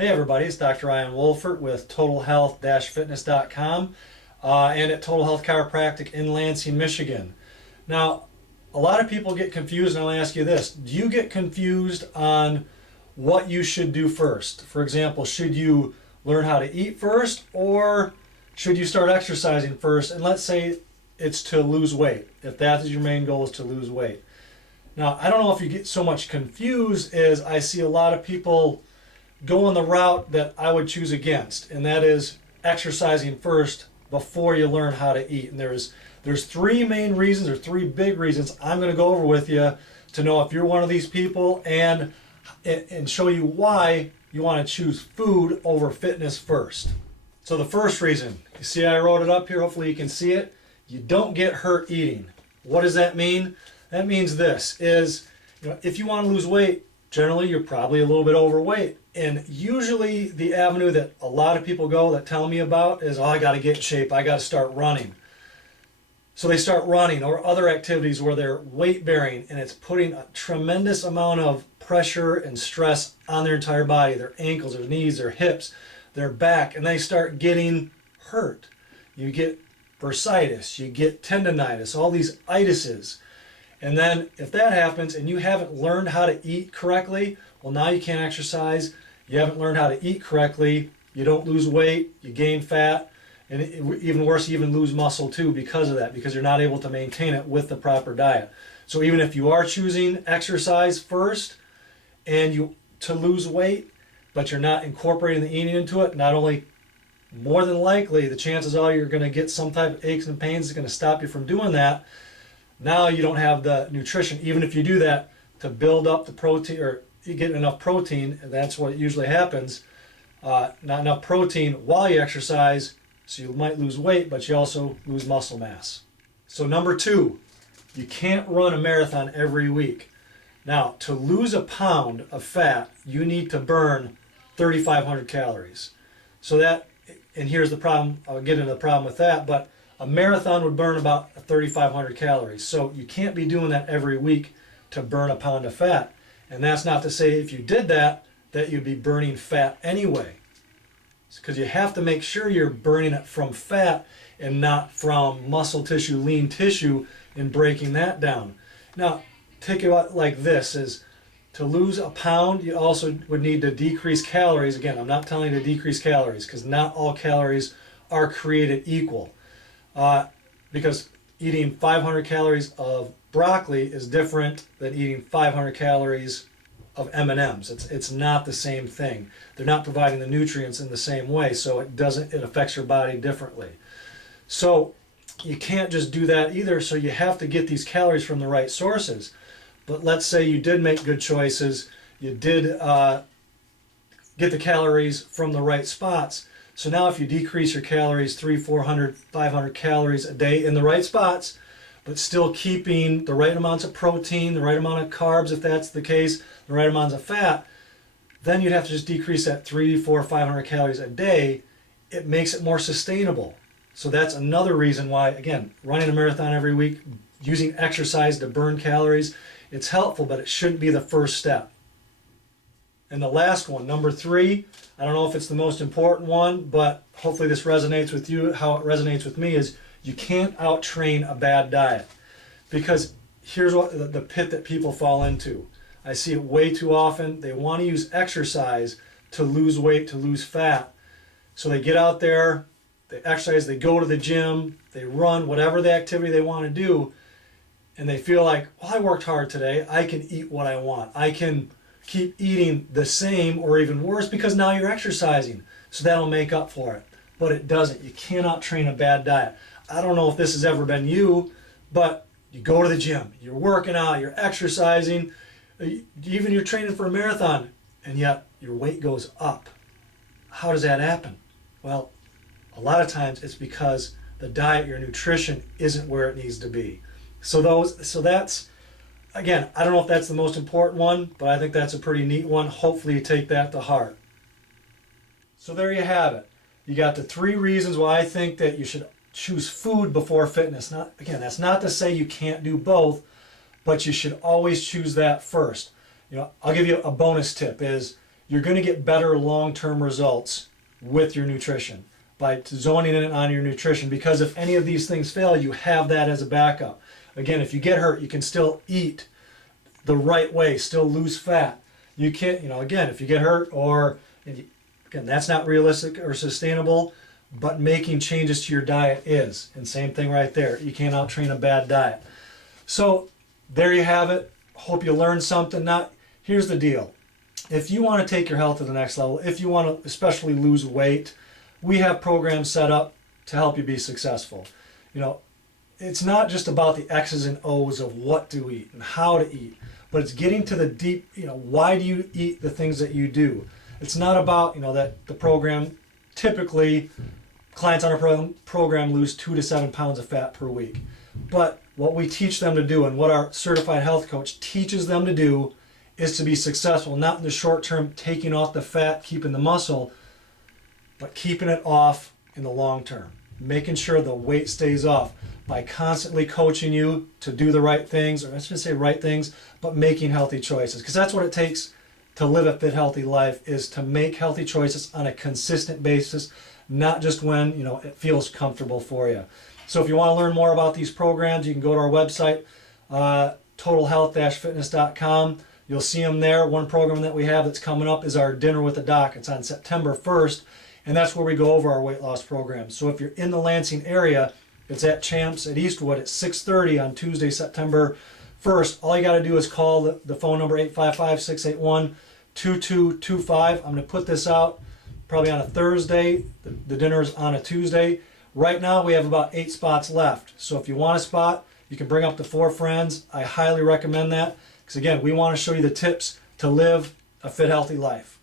Hey everybody, it's Dr. Ryan Wohlfert with TotalHealth-Fitness.com and at Total Health Chiropractic in Lansing, Michigan. Now, a lot of people get confused, and I'll ask you this. Do you get confused on what you should do first? For example, should you learn how to eat first, or should you start exercising first? And let's say it's to lose weight, if that is your main goal, is to lose weight. Now, I don't know if you get so much confused as I see a lot of people go on the route that I would choose against, and that is exercising first before you learn how to eat. And there's three main reasons, or three big reasons I'm going to go over with you to know if you're one of these people, and show you why you want to choose food over fitness first. So the first reason, you see I wrote it up here, hopefully you can see it. You don't get hurt eating. What does that mean? That means this is, if you want to lose weight, generally you're probably a little bit overweight. And usually the avenue that a lot of people go that tell me about is, oh, I got to get in shape, I got to start running. So they start running or other activities where they're weight bearing, and it's putting a tremendous amount of pressure and stress on their entire body, their ankles, their knees, their hips, their back, and they start getting hurt. You get bursitis, you get tendonitis, all these itises. And then if that happens and you haven't learned how to eat correctly, well, now you can't exercise, you haven't learned how to eat correctly, you don't lose weight, you gain fat, and even worse, you even lose muscle too because of that, because you're not able to maintain it with the proper diet. So even if you are choosing exercise first and to lose weight, but you're not incorporating the eating into it, not only more than likely the chances are you're going to get some type of aches and pains that's going to stop you from doing that. Now you don't have the nutrition, even if you do that, to build up the protein, or you get enough protein, and that's what usually happens, not enough protein while you exercise, so you might lose weight, but you also lose muscle mass. So number two, you can't run a marathon every week. Now, to lose a pound of fat, you need to burn 3,500 calories. So that, and here's the problem, I'll get into the problem with that, but a marathon would burn about 3,500 calories. So you can't be doing that every week to burn a pound of fat. And that's not to say if you did that, that you'd be burning fat anyway. Because you have to make sure you're burning it from fat and not from muscle tissue, lean tissue, and breaking that down. Now, take it out like this, is to lose a pound, you also would need to decrease calories. Again, I'm not telling you to decrease calories, because not all calories are created equal. Because eating 500 calories of broccoli is different than eating 500 calories of M&Ms. It's not the same thing. They're not providing the nutrients in the same way, so it affects your body differently. So you can't just do that either, so you have to get these calories from the right sources. But let's say you did make good choices, you did get the calories from the right spots. So now if you decrease your calories 300, 400, 500 calories a day in the right spots, but still keeping the right amounts of protein, the right amount of carbs if that's the case, the right amounts of fat, then you'd have to just decrease that 300, 400, 500 calories a day. It makes it more sustainable. So that's another reason why, again, running a marathon every week, using exercise to burn calories, it's helpful, but it shouldn't be the first step. And the last one, number three, I don't know if it's the most important one, but hopefully this resonates with you. How it resonates with me is you can't out-train a bad diet. Because here's what the pit that people fall into. I see it way too often. They want to use exercise to lose weight, to lose fat. So they get out there, they exercise, they go to the gym, they run, whatever the activity they want to do, and they feel like, well, I worked hard today, I can eat what I want. I can keep eating the same or even worse because now you're exercising. So that'll make up for it. But it doesn't. You cannot train a bad diet. I don't know if this has ever been you, but you go to the gym, you're working out, you're exercising, even you're training for a marathon, and yet your weight goes up. How does that happen? Well, a lot of times it's because the diet, your nutrition isn't where it needs to be. So that's, again, I don't know if that's the most important one, but I think that's a pretty neat one. Hopefully you take that to heart. So there you have it. You got the three reasons why I think that you should choose food before fitness. Again, that's not to say you can't do both, but you should always choose that first. I'll give you a bonus tip is you're going to get better long-term results with your nutrition by zoning in on your nutrition, because if any of these things fail, you have that as a backup. Again, if you get hurt, you can still eat the right way, still lose fat. You can't, again, if you get hurt again, that's not realistic or sustainable, but making changes to your diet is. And same thing right there. You can't out-train a bad diet. So there you have it. Hope you learned something. Now, here's the deal. If you want to take your health to the next level, if you want to especially lose weight, we have programs set up to help you be successful. It's not just about the X's and O's of what to eat and how to eat, but it's getting to the deep, why do you eat the things that you do? It's not about, that the program, typically clients on our program lose 2 to 7 pounds of fat per week. But what we teach them to do and what our certified health coach teaches them to do is to be successful, not in the short term, taking off the fat, keeping the muscle, but keeping it off in the long term, making sure the weight stays off by constantly coaching you to do the right things, or I shouldn't say right things, but making healthy choices. Because that's what it takes to live a fit, healthy life, is to make healthy choices on a consistent basis, not just when it feels comfortable for you. So if you want to learn more about these programs, you can go to our website, totalhealth-fitness.com. You'll see them there. One program that we have that's coming up is our Dinner with the Doc. It's on September 1st, and that's where we go over our weight loss program. So if you're in the Lansing area, it's at Champs at Eastwood at 6:30 on Tuesday, September 1st. All you got to do is call the phone number 855-681-2225. I'm going to put this out probably on a Thursday. The dinner is on a Tuesday. Right now we have about 8 spots left. So if you want a spot, you can bring up to 4 friends. I highly recommend that, because again, we want to show you the tips to live a fit, healthy life.